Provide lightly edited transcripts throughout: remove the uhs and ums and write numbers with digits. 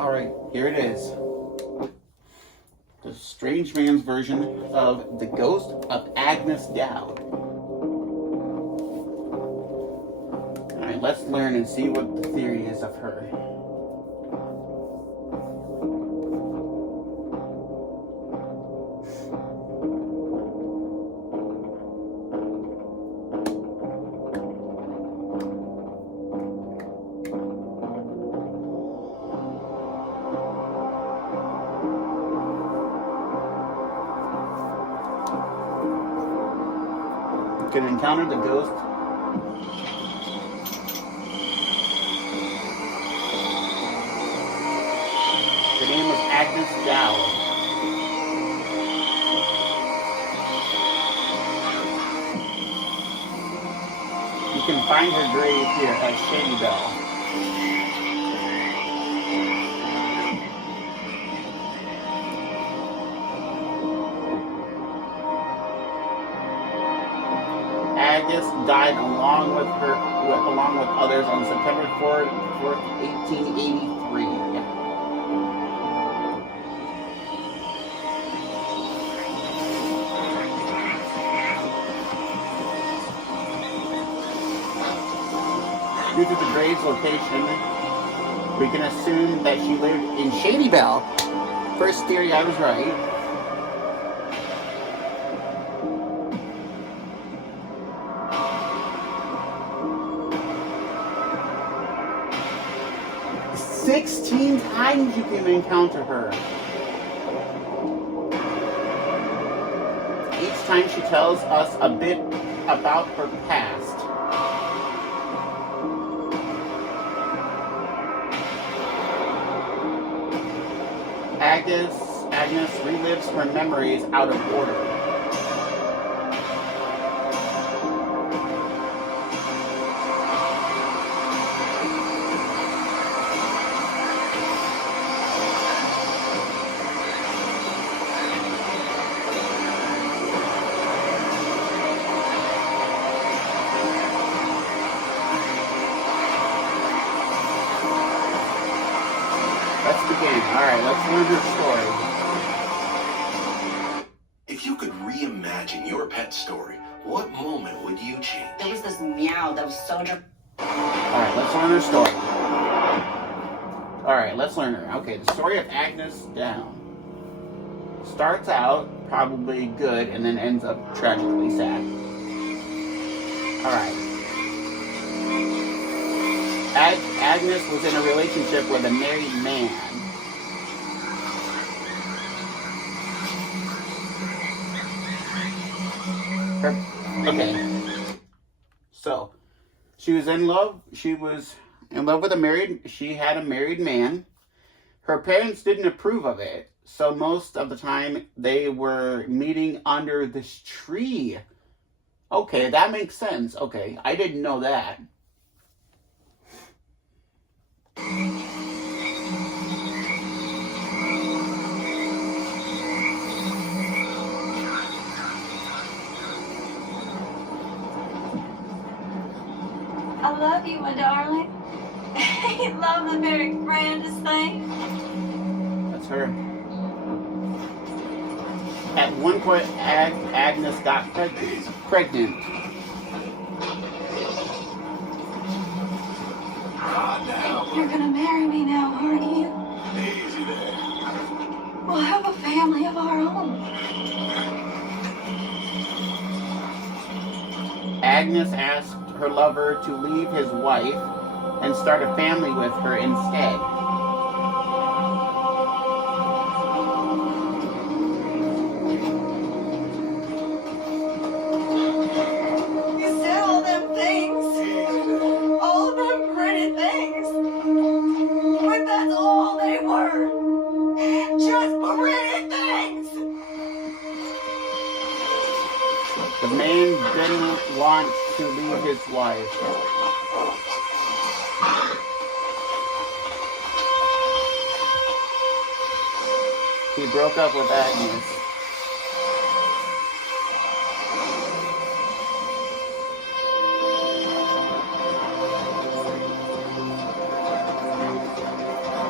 Alright, here it is. The strange man's version of the ghost of Agnes Dowd. Alright, let's learn and see what the theory is of her. Can encounter the ghost. Her name was Agnes Dowd. You can find her grave here at Shady Bell. Agnes died along with others on September 4th, 1883. Due to the grave's location, we can assume that she lived in Shady Bell. First theory, I was right. "16 times you can encounter her. Each time she tells us a bit about her past. Agnes relives her memories out of order. Let's begin. Alright, let's learn her story. If you could reimagine your pet story, what moment would you change? There was this meow that was so Alright, let's learn her story. Alright, let's learn her. Okay, the story of Agnes Dowd starts out probably good and then ends up tragically sad. Alright. Agnes was in a relationship with a married man. Okay. So, she was in love with she had a married man. Her parents didn't approve of it, so most of the time they were meeting under this tree. Okay, that makes sense. Okay, I didn't know that. I love you, my darling. You love the very grandest thing. That's her. At one point, Agnes got pregnant. You're gonna marry me now, aren't you? Easy there. We'll have a family of our own. Agnes asked her lover to leave his wife and start a family with her instead. You said all them things. All them pretty things. But that's all they were. Just pretty things. The man didn't want to leave his wife. He broke up with Agnes.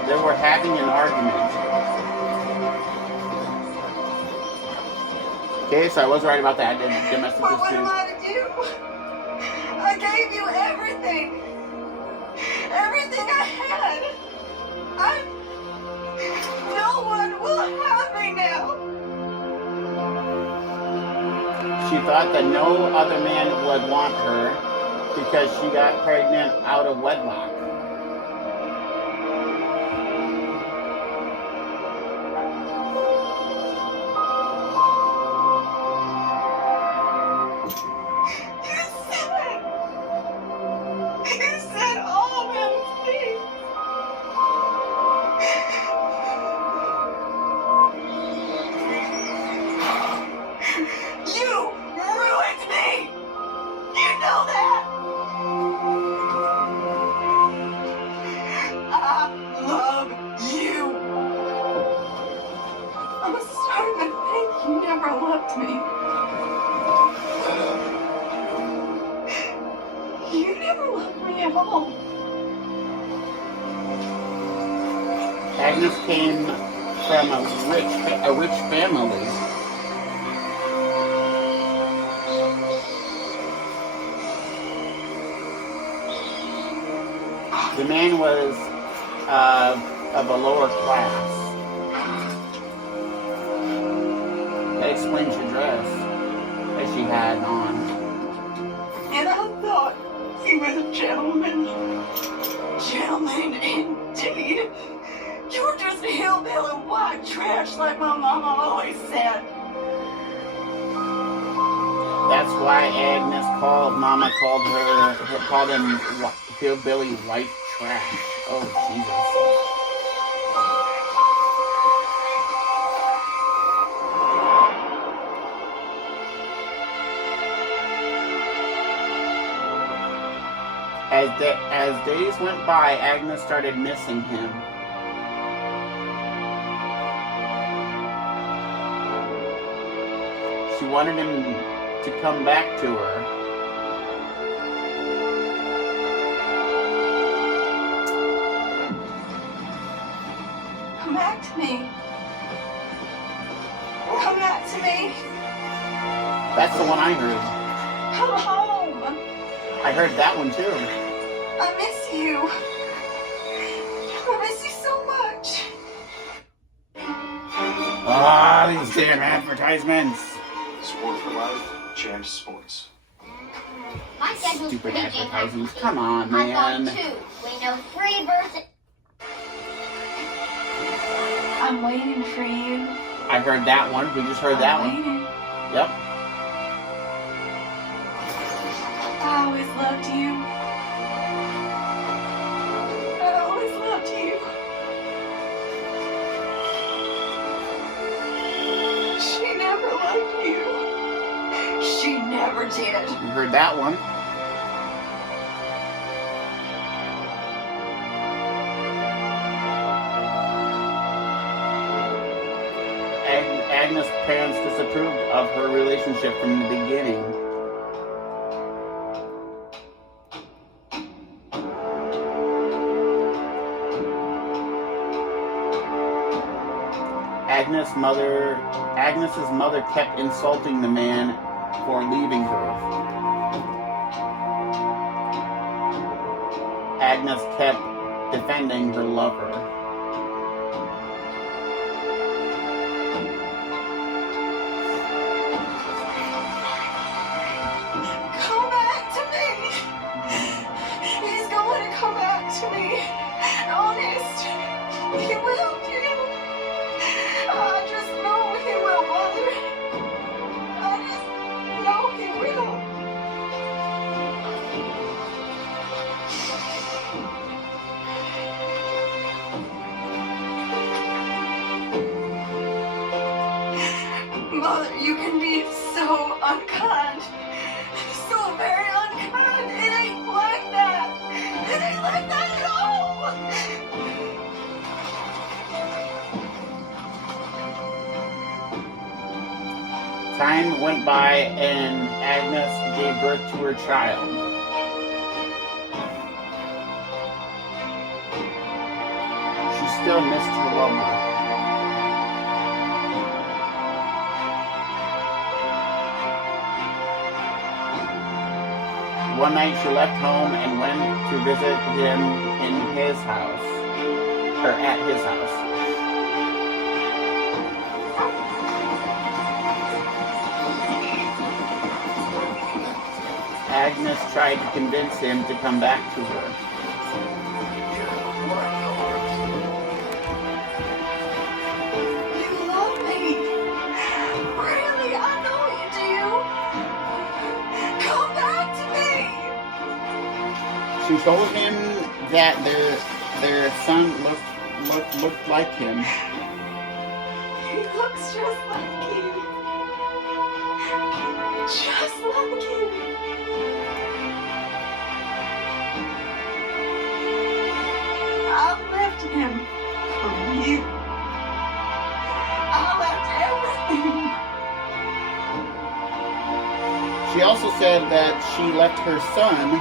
There were having an argument. Okay, so I was right about that. Domestic But what dispute. am I to do? I gave you everything. Everything I had. No one will have me now. She thought that no other man would want her because she got pregnant out of wedlock. You said all those things. You ruined me. You know that. I love you. I'm starting to think you never loved me. You never loved me at all. Agnes came from a rich family. The man was of a lower class. That explains your dress that she had on. And I thought he was a gentleman. Gentleman indeed. You're just hillbilly white trash like my mama always said. That's why Agnes Mama called him hillbilly white trash. Oh, Jesus. As days went by, Agnes started missing him. She wanted him to come back to her. Come back to me. Come back to me. That's the one I heard. Come home. I heard that one too. I miss you. I miss you so much. Ah, these damn advertisements. Sport for life, Champs Sports. My schedule's Stupid pretty jam-packed. advertisements. Come on, I thought man. 2. We know 3 verses. I'm waiting for you. I heard that one. We just heard that one. Waiting. Yep. I always loved you. I always loved you. She never loved you. She never did. We heard that one. Agnes' parents disapproved of her relationship from the beginning. Agnes's mother kept insulting the man for leaving her. Agnes kept defending her lover. Come back to me. He's going to come back to me. Honest. He will do. I just know he will, Mother. I just know he will. Mother, you can be so unkind. So very unkind. It ain't like that. It ain't like that at all. Time went by and Agnes gave birth to her child. She still missed her lover. One night she left home and went to visit him in his house, or at his house. Agnes tried to convince him to come back to her. You love me. Really, I know you do. Come back to me. She told him that their son looked like him. He looks just like you. Just like you. I left him for you. I left everything. She also said that she left her son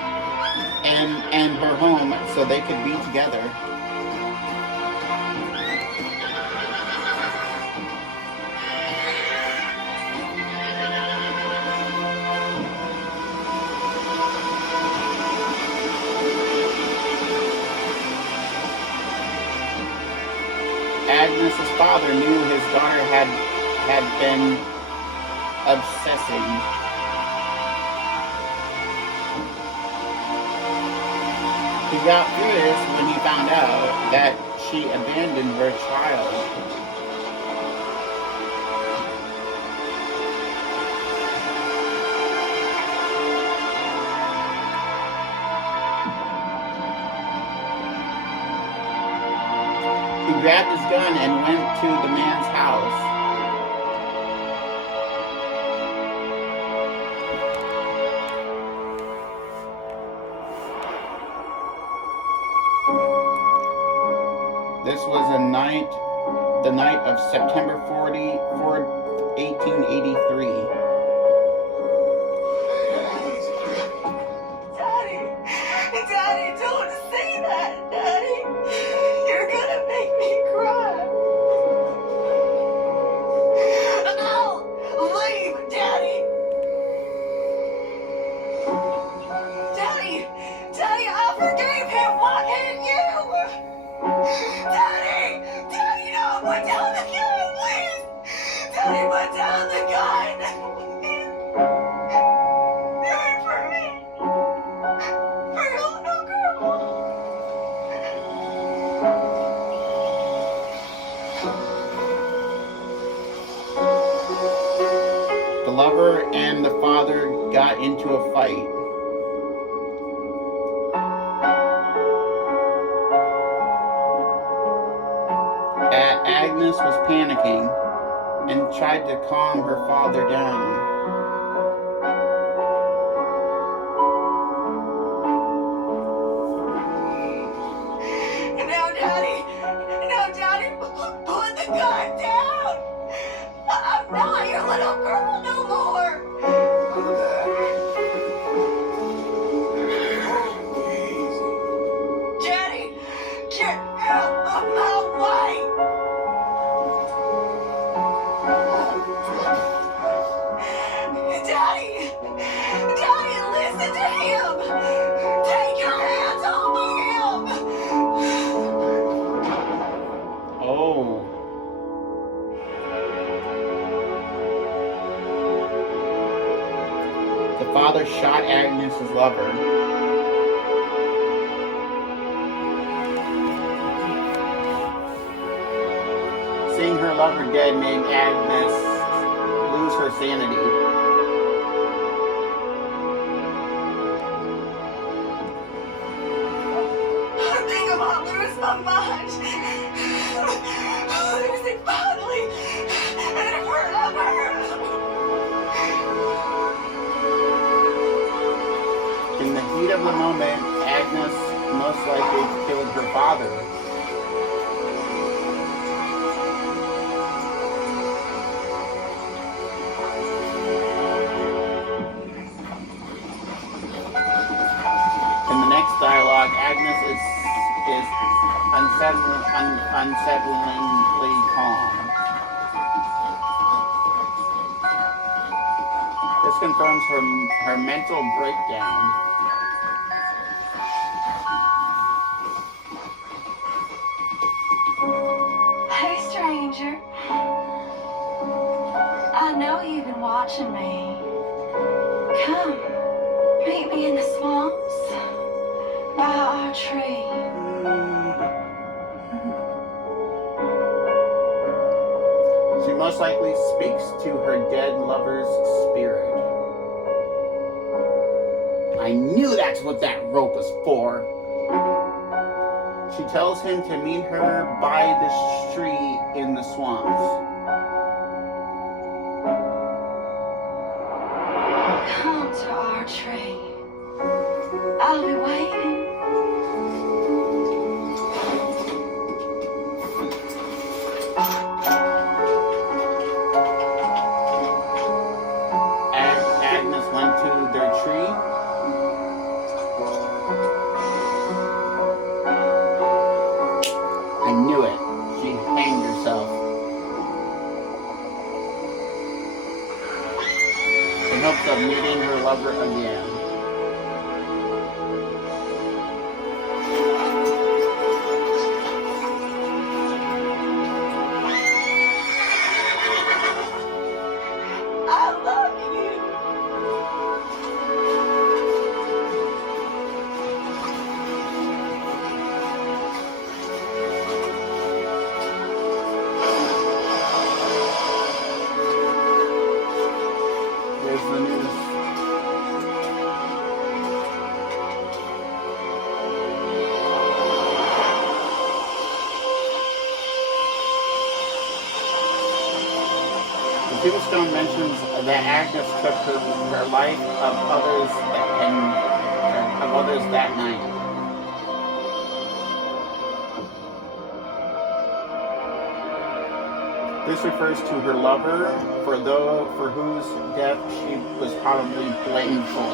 and her home so they could be together. Agnes's father knew his daughter had been obsessing. He got furious when he found out that she abandoned her child. He grabbed his gun and went to the man's house. This was the night of September 1883. Daddy, don't say that, Daddy. You're gonna make me cry. No, leave, Daddy. Daddy, I forgave him. Why can't you? Daddy, no, put down the gun, please. Daddy, put down the gun. Do it for me. For your little girl. The lover and the father got into a fight. Agnes was panicking and tried to calm her father down. Now, Daddy, put the gun down. I'm not your little girl no more. Daddy, get out of my way. Daddy, listen to him. Take your hands off of him. Oh. The father shot Agnes's lover. Seeing her lover dead made Agnes lose her sanity. I think I'm gonna lose my mind. Losing finally and forever. In the heat of the moment, Agnes most likely killed her father. In the next dialogue, Agnes is dazzlingly calm. This confirms her mental breakdown. Hey, stranger. I know you've been watching me. Come, meet me in the swamps by our tree. She most likely speaks to her dead lover's spirit. I knew that's what that rope was for. She tells him to meet her by this tree in the swamps. Come to our tree. I'll be waiting. Agnes went to their tree. I knew it. She hanged herself. In hopes of meeting her lover again. I love you. There's the news. The tombstone mentions that Agnes took her life of others that night. This refers to her lover, for whose death she was probably blameful.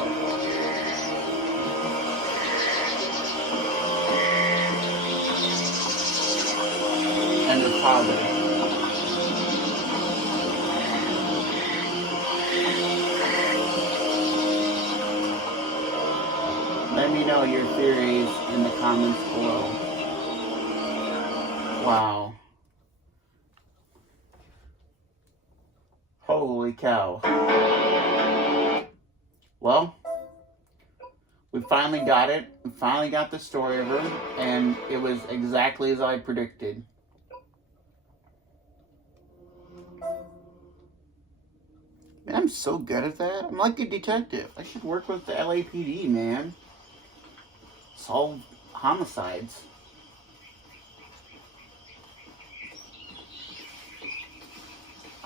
And her father. Let me know your theories in the comments below. Wow. Holy cow. Well, we finally got it. We finally got the story of her, and it was exactly as I predicted. Man, I'm so good at that. I'm like a detective. I should work with the LAPD, man. Solve homicides.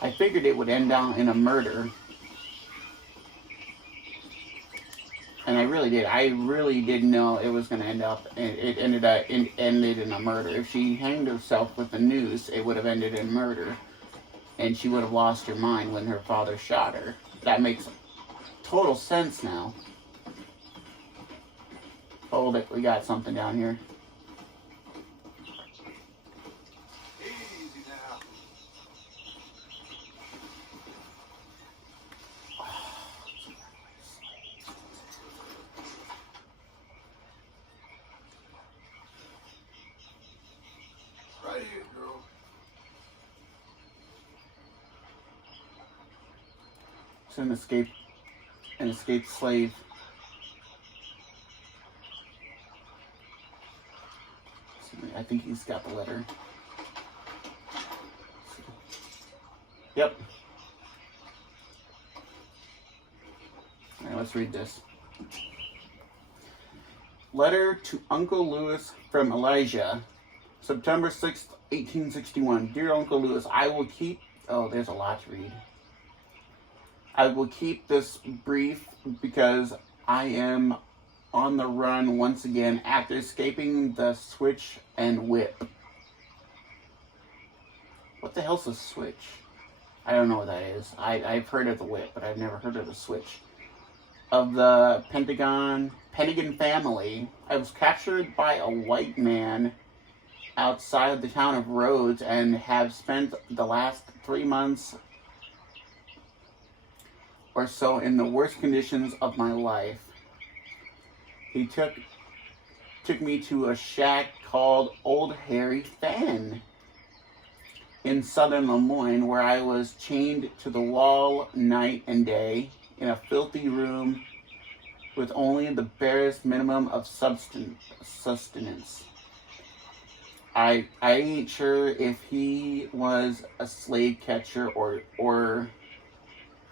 I figured it would end down in a murder. And I really did. I really didn't know it was going to end up. It ended in a murder. If she hanged herself with the noose, it would have ended in murder. And she would have lost her mind when her father shot her. That makes total sense now. Hold it. We got something down here. Easy now. Right here, girl. It's an escaped slave. I think he's got the letter. Yep. All right, let's read this. Letter to Uncle Lewis from Elijah, September 6th, 1861. Dear Uncle Lewis, I will keep... Oh, there's a lot to read. I will keep this brief because I am on the run once again after escaping the switch and whip. What the hell's a switch? I don't know what that is. I've heard of the whip, but I've never heard of the switch. Of the Pentagon family, I was captured by a white man outside of the town of Rhodes and have spent the last 3 months or so in the worst conditions of my life. He took me to a shack called Old Hairy Fan in southern Lemoyne, where I was chained to the wall night and day in a filthy room with only the barest minimum of sustenance. I ain't sure if he was a slave catcher or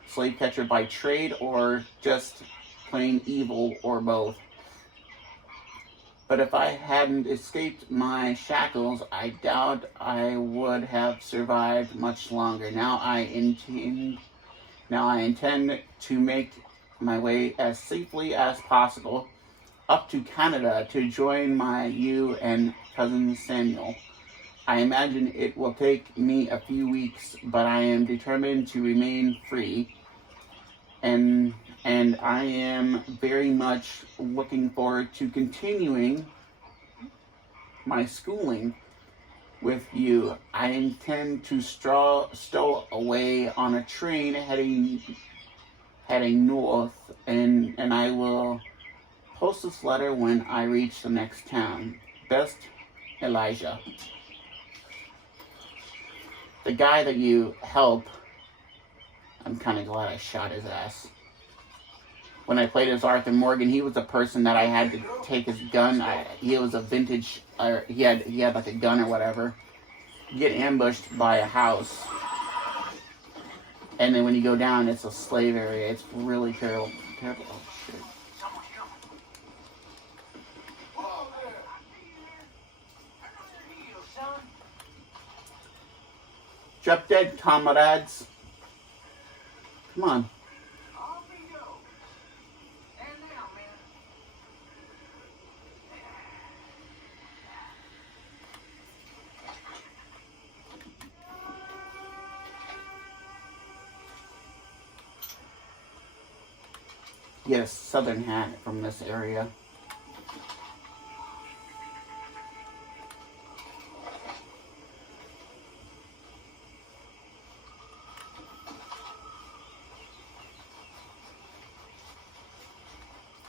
slave catcher by trade or just plain evil or both. But if I hadn't escaped my shackles, I doubt I would have survived much longer. Now I intend to make my way as safely as possible up to Canada to join you and cousin Samuel. I imagine it will take me a few weeks, but I am determined to remain free, and I am very much looking forward to continuing my schooling with you. I intend to stow away on a train heading north, and I will post this letter when I reach the next town. Best, Elijah. The guy that you help, I'm kind of glad I shot his ass. When I played as Arthur Morgan, he was the person that I had to take his gun. He was a vintage, he had like a gun or whatever. Get ambushed by a house. And then when you go down, it's a slave area. It's really terrible. Terrible. Oh, shit. Drop dead, comrades. Come on. Yes, southern hat from this area.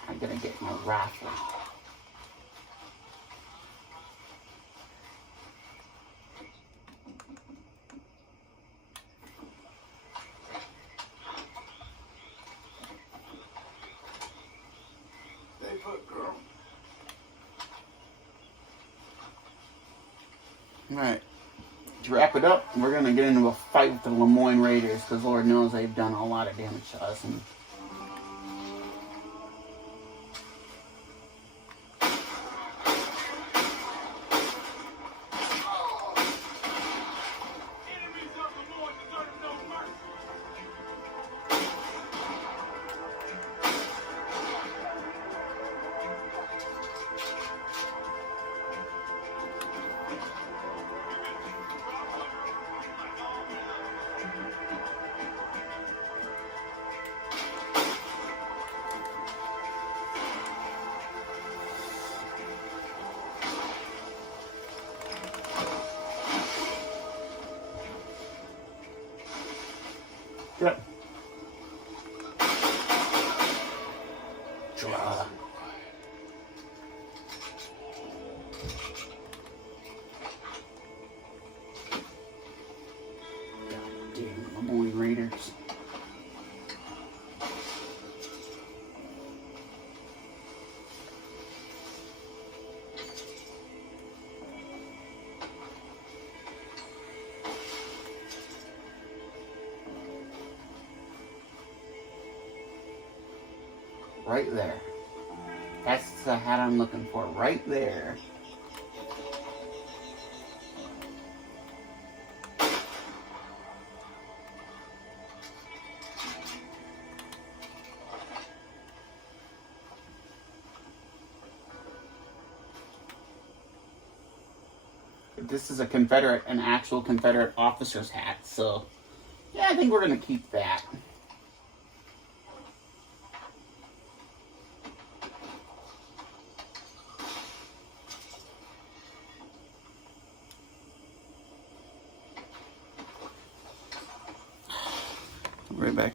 I'm gonna get my rifle. Alright, to wrap it up, we're going to get into a fight with the Lemoyne Raiders, because Lord knows they've done a lot of damage to us. And yep. Draw. Goddamn Lemoyne Raiders. Right there. That's the hat I'm looking for. Right there. This is an actual Confederate officer's hat, so yeah, I think we're gonna keep that. Right back.